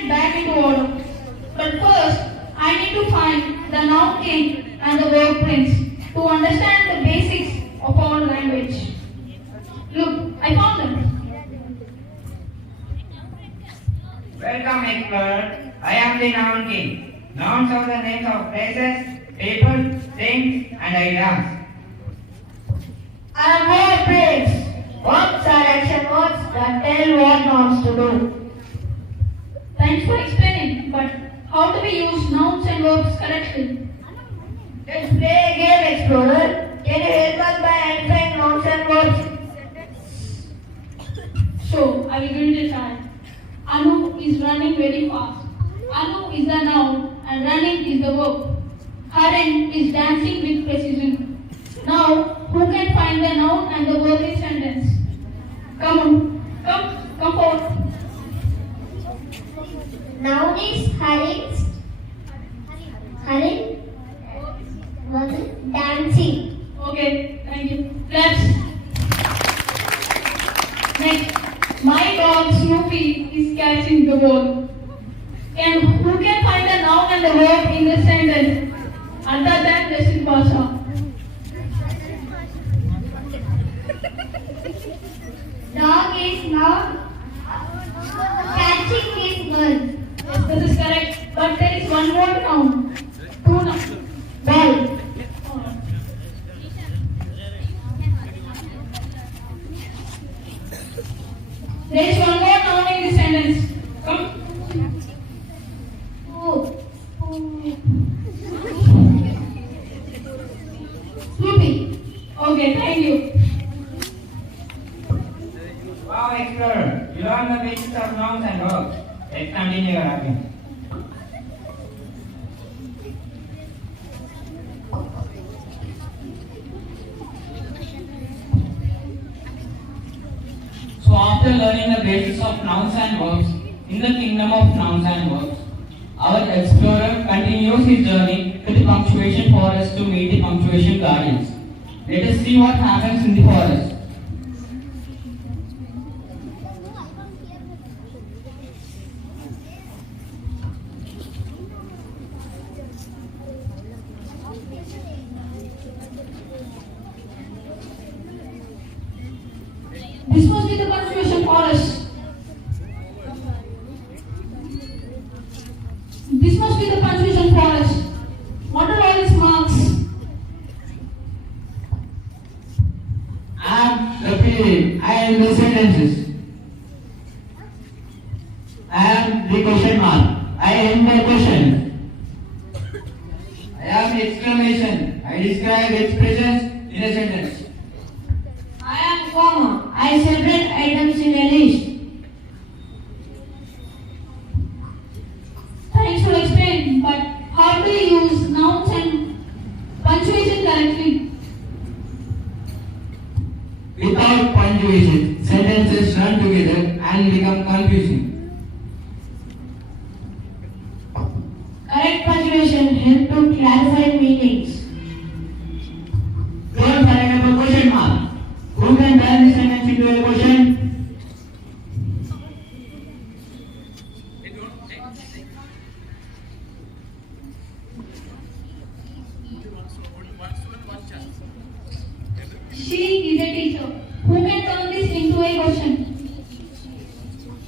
it back into order. But first, I need to find the noun king and the verb prince to understand the basics of our language. Look, I found them. Welcome, explorer. I am the noun king. Nouns are the names of places, people, things, and ideas. I am verb prince. Verbs are action words that tell what nouns to do. Thanks for explaining, but how do we use nouns and verbs correctly? Let's play a game, explorer. Can you help us by identifying nouns and verbs? So, I will give it a try. Anu is running very fast. Anu is the noun and running is the verb. Haran is dancing with precision. Now, who can find the noun and the verb in sentence? Come on, come forth. Noun is hurrying. Hurrying. Dancing. Okay, thank you. Claps. Next, my dog Snoopy is catching the ball. And who can find the noun and the verb in the sentence other than Rasid Pasha? Dog is noun. Catching is verb. Yes, this is correct. But there is one more noun. Two nouns. Ball. There is one more noun in this sentence. Come. Snoopy. Okay, thank you. Wow, explorer. You learn the basics of nouns and verbs. Let's continue your argument. So after learning the basics of nouns and verbs in the kingdom of nouns and verbs, our explorer continues his journey to the punctuation forest to meet the punctuation guardians. Let us see what happens in the forest. This must be the punctuation forest. This must be the punctuation forest. What are all its marks? I am repeating. I am the sentences. I am the question mark. I am the question. I am exclamation. I describe expressions in a sentence. I am comma. I separate items in a list. Thanks for explaining, but how do you use nouns and punctuation correctly? Without punctuation, sentences run together and become confusing. Correct punctuation help to clarify meanings. Don't forget about question mark. Who can turn this sentence into a question? She is a teacher. Who can turn this into a question?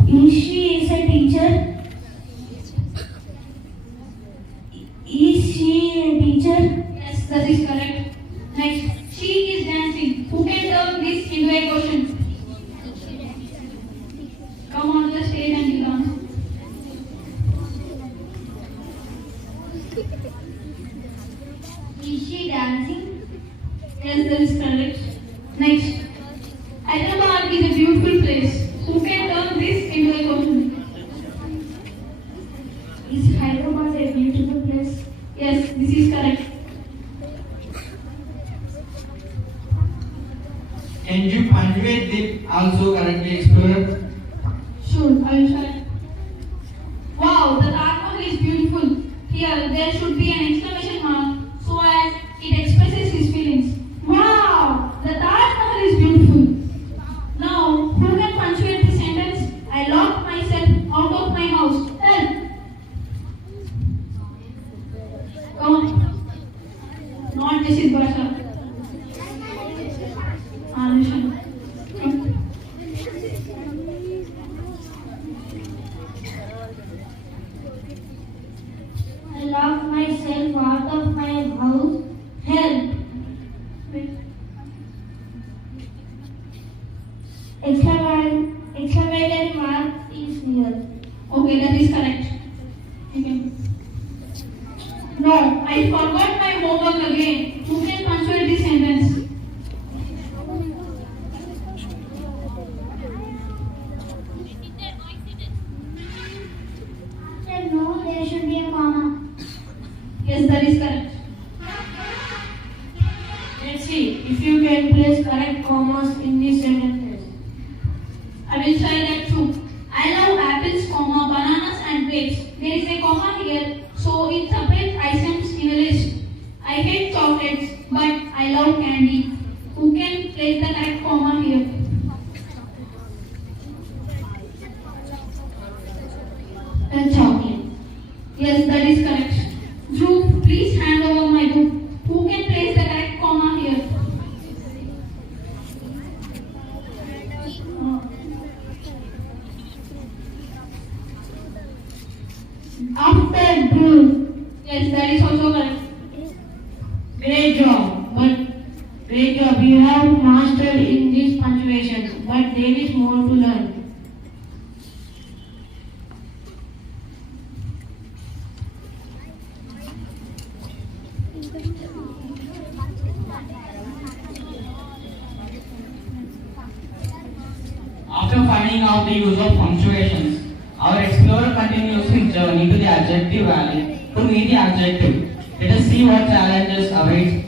Is she is a teacher? Is she a teacher? Yes, that is correct. Next, she is dancing. Who can turn this into a question? Come on the stage and you dance. Is she dancing? Yes, that is correct. Next, Hyderabad is a beautiful place. Who can turn this into a question? Is Hyderabad a beautiful place? Yes, this is correct. Can you punctuate it also correctly, explorer? Sure, I will try. Wow, the Taj Mahal is beautiful. Here, there should be an exclamation mark so as it expresses his feelings. Wow, the Taj Mahal is beautiful. Now, who can punctuate the sentence? I locked myself out of my house. Help! together is correct. Okay. No, I forgot my homework again. Who can punctuate this sentence? No, there should be a comma. Yes, that is correct. Let's see if you can place correct commas in these sentences. I will try that too. I love apples, comma, bananas and grapes. There is a comma here, so it separates items in a list. I hate chocolates, but I love candy. Who can place the correct comma here? A chocolate. Yes, that is correct. Dhruv, please hand over my book. Who can place the correct comma here? After Dhruv. Yes, that is also correct. Great job. You have mastered in this punctuation, but there is more to learn. After finding out the use of punctuations, our explorer continues his journey to the adjective valley to meet the adjective. Let us see what challenges await.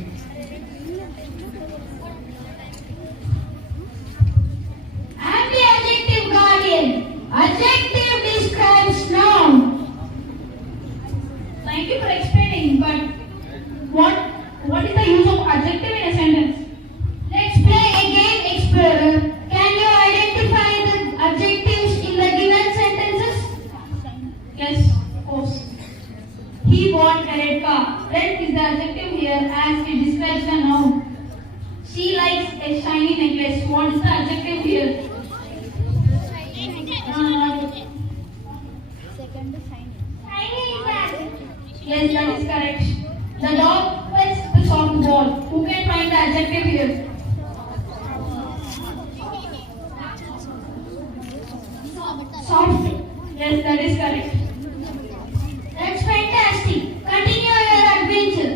And the adjective guardian. Adjective describes noun. Thank you for explaining, but what is the use of adjective in a sentence? Let's play a game, Explorer. Can you identify the adjectives in the given sentences? Yes, of course. He bought a red car. Red is the adjective here as it describes the noun. She likes a shiny necklace. What is the adjective here? Yes, that is correct. The dog pets the soft ball. Who can find the adjective here? Soft. Yes, that is correct. That's fantastic. Continue your adventure.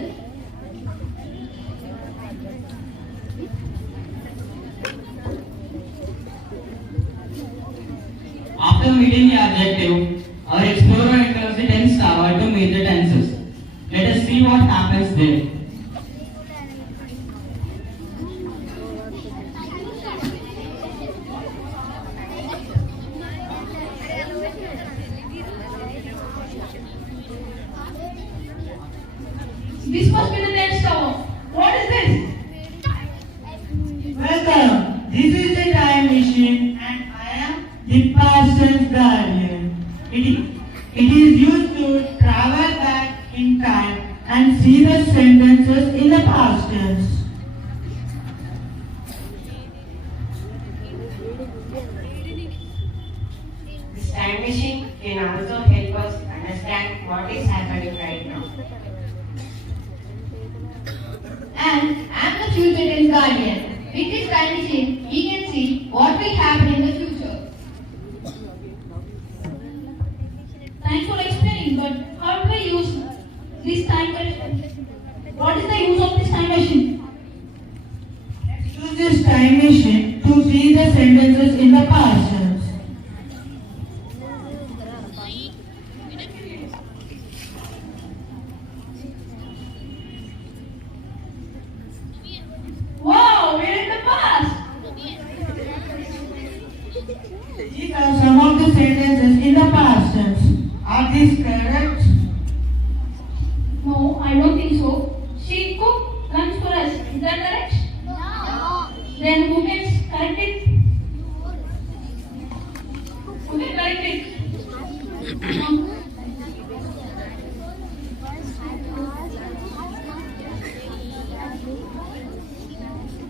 After meeting the adjective, our explorer enters the tense tower to meet the tenses. Let us see what happens there. This must be the tense tower. What is this? Welcome. This is the time machine and I am the past tense guardian. It is used to travel back in time and see the sentences in the past tense. This time machine can also help us understand what is happening right now. And I'm the future tense guardian. With this time machine, we can see what will happen in the future. Thanks for explaining, but how do we use this time machine? What is the use of this time machine? Use this time machine to see the sentences in the past tense. Wow, we're in the past. These are some of the sentences in the past tense. Are these correct? No, I don't think so. She cooked lunch for us. Is that correct? No. Then who can correct it? Who can correct it?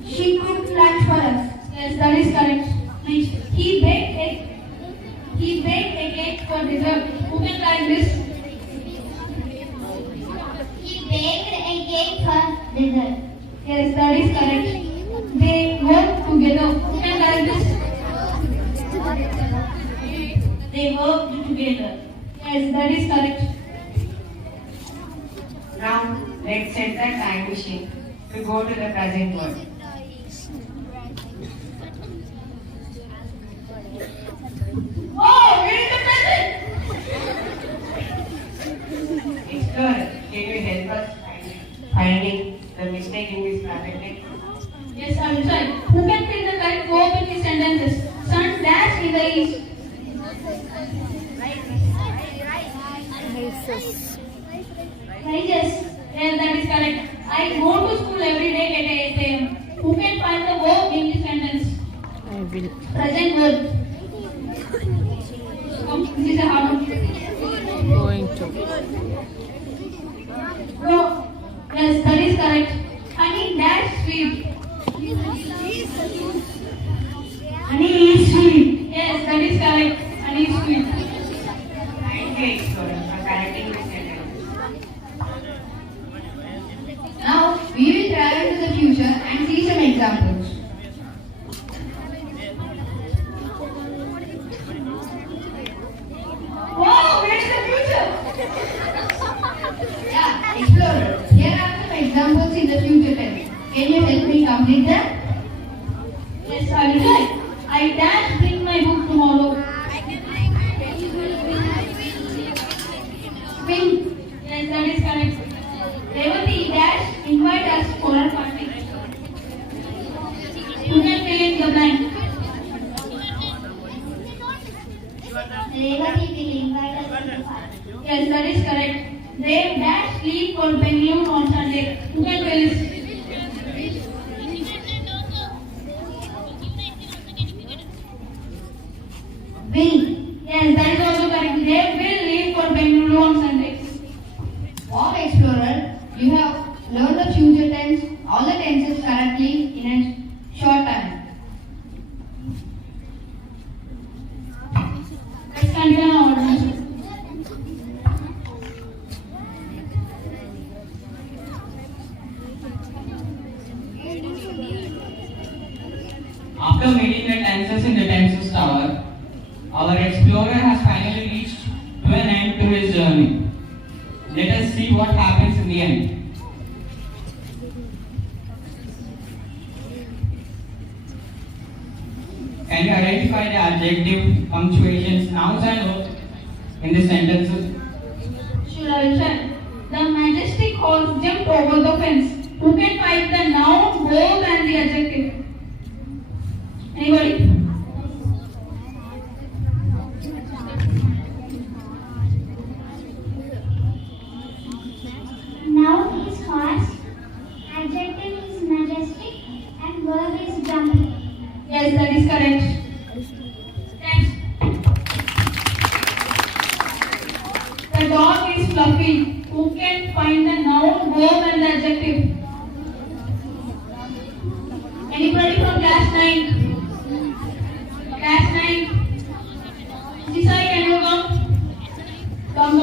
She cooked lunch for us. Yes, that is correct. Next, he baked a cake for dessert. Who can correct this? He baked a cake for dessert. Yes, that is correct. They work together. Who can correct this? They worked together. Yes, that is correct. Now, let's set the time machine to go to the present world. Wow, we're in the present. Explorer, can you help us finding the mistake in this perfect text? Yes, I will try. Who can fill the correct verb in these sentences? Sun dash in the east. Rises. Yes, that is correct. I go to school every day at 8 a.m. Who can find the verb in this sentence? I will. Present verb. This is a hard one. Going to. No. Yes, that is correct. Honey dash sweet. Honey is sweet. Yes, that is correct. Honey is sweet. Thank you, Explorer, for correcting this sentence. Now we will travel to the future and see some examples. Wow, where is the future? Yeah, Explorer, here are some examples in the future tense. Can you help me complete them? Yes, I will try. I dash bring my book tomorrow. Spring. Yes, that is correct. Revati dash invite us for our party. You can fill in the blank. Revati will invite us to the party. Yes, that is correct. They dash leave for Bengaluru on Sunday. You can fill this. Will. Yes, that is also correct. They will leave for Bengaluru on Sunday. Wow, Explorer, you have learned the future tense, all the tenses correctly in a short time. Let's continue our answer. After meeting the tenses in the tenses tower, our explorer has finally reached to an end to his journey. Let us see what happens in the end. Can you identify the adjective, punctuations, nouns and verbs in the sentences? Sure, I will try. The majestic horse jumped over the fence. Who can find the noun, verb, and the adjective? Anybody? Noun is fast, adjective is majestic, and verb is jumping. Yes, that is correct. Next. The dog is fluffy. Who can find the noun, verb, and the adjective? Anybody from class 9? Class 9. Jisai, can you come? Come.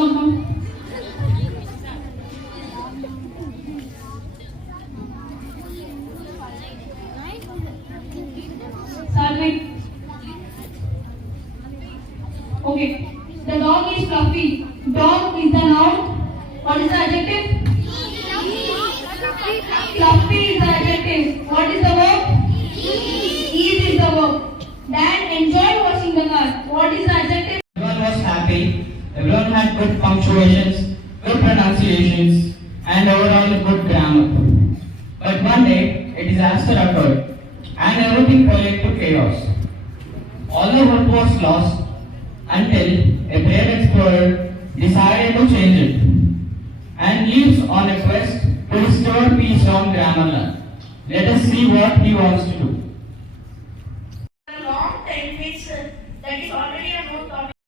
Sarvik. Okay. The dog is fluffy. Dog is the noun. What is the adjective? Fluffy is the adjective. What is the verb? Ease is the verb. Dad enjoyed washing the car. What is the adjective? Everyone was happy, everyone had good punctuations, good pronunciations, and overall good grammar. But one day, a disaster occurred, and everything fell into chaos. All the hope was lost until a brave explorer decided to change it and leaves on a quest to restore peace on Grammarland. Let us see what he wants to do.